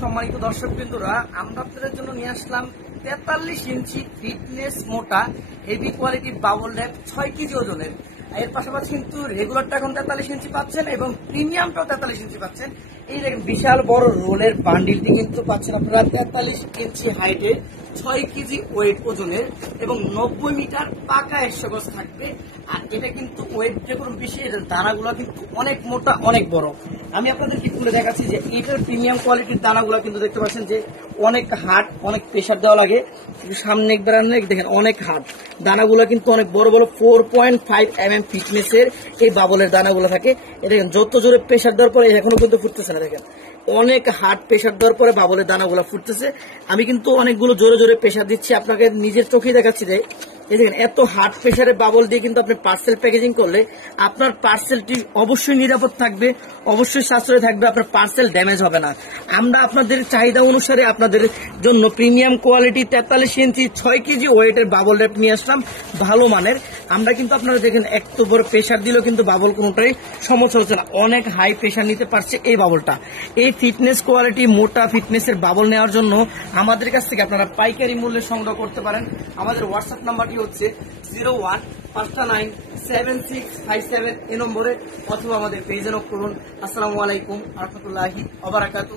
সম্মানিত দর্শকবৃন্দরা, আমরা আপনাদের জন্য নিয়ে আসলাম 43 ইঞ্চি ফিটনেস মোটা heavy quality bubble wrap 6 KG ওজনের। এর পাশাপাশি কিন্তু রেগুলারটা এখন 43 ইঞ্চি পাচ্ছেন এবং প্রিমিয়ামটাও 43 ইঞ্চি পাচ্ছেন। এই দেখেন বিশাল বড় রোলের বান্ডিলটি কিন্তু পাচ্ছেন আপনারা 43 ইঞ্চি হাইটের 6 কেজি ওয়েট ওজনের এবং 90 মিটার পাকা 100 গজ থাকবে। আর এটা কিন্তু ওয়েট যেরকম বেশি, এটার দানাগুলো কিন্তু অনেক মোটা, অনেক বড়। আমি আপনাদেরকে খুলে দেখাচ্ছি যে এটার প্রিমিয়াম কোয়ালিটির দানাগুলো কিন্তু দেখতে পাচ্ছেন যে অনেক হার্ড, অনেক প্রেসার দেওয়া লাগে। সামনে একবার আনলে দেখেন অনেক হার্ড দানাগুলো কিন্তু অনেক বড় বড় 4.5 mm ফিটনেসের এই বাবলের দানাগুলো থাকে। এটা দেখেন যত জোরে প্রেসার দেওয়ার পরে এখনো কিন্তু ফুটতেছে না। দেখেন অনেক হার্ড প্রেসার দেওয়ার পরে বাবলের দানাগুলো ফুটতেছে। আমি কিন্তু অনেকগুলো জোরে জোরে প্রেসার দিচ্ছি, আপনাকে নিজের চোখেই দেখাচ্ছি যে এই দেখেন এত হার্ড প্রেসারের বাবল দিয়ে কিন্তু আপনি পার্সেল প্যাকেজিং করলে আপনার পার্সেলটি অবশ্যই নিরাপদ থাকবে, অবশ্যই সাশ্রয় থাকবে, আপনার পার্সেল ড্যামেজ হবে না। আমরা আপনাদের চাহিদা অনুসারে আপনাদের জন্য প্রিমিয়াম কোয়ালিটি 43 ইঞ্চি 6 কেজি ওয়েটের বাবল র্যাপ নিয়ে আসলাম ভালো মানের। আমরা কিন্তু আপনারা দেখেন একটু বড় প্রেসার দিলেও কিন্তু বাবল কোনোটাই সমস্যা হচ্ছে না, অনেক হাই প্রেসার নিতে পারছে এই বাবলটা। এই ফিটনেস কোয়ালিটি মোটা ফিটনেসের বাবল নেওয়ার জন্য আমাদের কাছ থেকে আপনারা পাইকারি মূল্যে সংগ্রহ করতে পারেন। আমাদের হোয়াটসঅ্যাপ নাম্বারটি হচ্ছে 01597657 এই নম্বরে, অথবা আমাদের পেজে নক করুন। আসসালামু আলাইকুম ওয়া রাহমাতুল্লাহি ওয়া বারাকাতুহু।